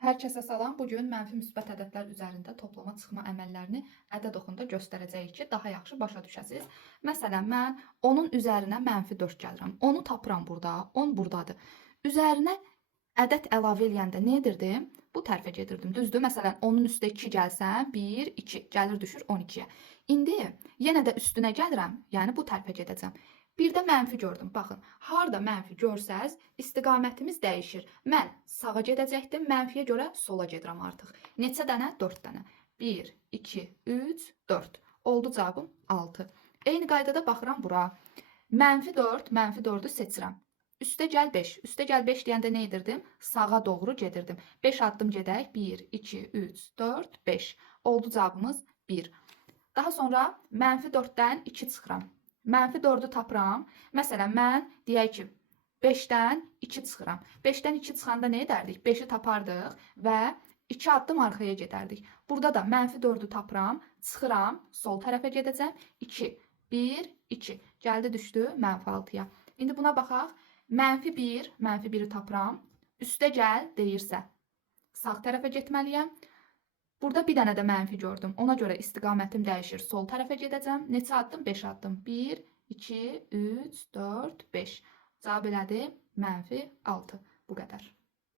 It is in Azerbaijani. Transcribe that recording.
Hər kəsə salam. Bu gün mənfi müsbət ədədlər üzərində toplama çıxma əməllərini ədəd oxunda göstərəcəyik ki, daha yaxşı başa düşəsiniz. Məsələn, mən 10-un üzərinə -4 gəlirəm. 10-u tapıram burada, 10 burdadır. Üzərinə ədəd əlavə eləyəndə nə edirdim? Bu tərəfə gedirdim, düzdür? Məsələn, 10-un üstə 2 gəlsəm, 1, 2, gəlir düşür 12-yə. İndi yenə də üstünə gəlirəm, yəni bu tərəfə gedəcəm. Bir də mənfi gördüm. Baxın, harda mənfi görsəz, istiqamətimiz dəyişir. Mən sağa gedəcəkdim, mənfiyə görə sola gedirəm artıq. Neçə dənə? 4 dənə. 1, 2, 3, 4. Oldu cavabım 6. Eyni qaydada baxıram bura. -4, -4-ü seçirəm. Üstə gəl 5. Üstə gəl 5 deyəndə nə edirdim? Sağa doğru gedirdim. 5 addım gedək. 1, 2, 3, 4, 5. Oldu cavabımız 1. Daha sonra -4-dən 2 çıxıram. -4-ü tapıram. Məsələn, mən deyək ki, 5-dən 2 çıxıram. 5-dən 2 çıxanda nə edərdik? 5-i tapardıq və 2 addım arxaya gedərdik. Burada da -4-ü tapıram, çıxıram, sol tərəfə gedəcəm. 2, 1, 2. Gəldi düşdü -6-ya. İndi buna baxaq. -1, -1-i tapıram. Üstə gəl deyirsə, sağ tərəfə getməliyəm. Burada bir dənə də mənfi gördüm. Ona görə istiqamətim dəyişir. Sol tərəfə gedəcəm. Neçə addım? 5 addım. 1, 2, 3, 4, 5. Cavab elədi -6. Bu qədər.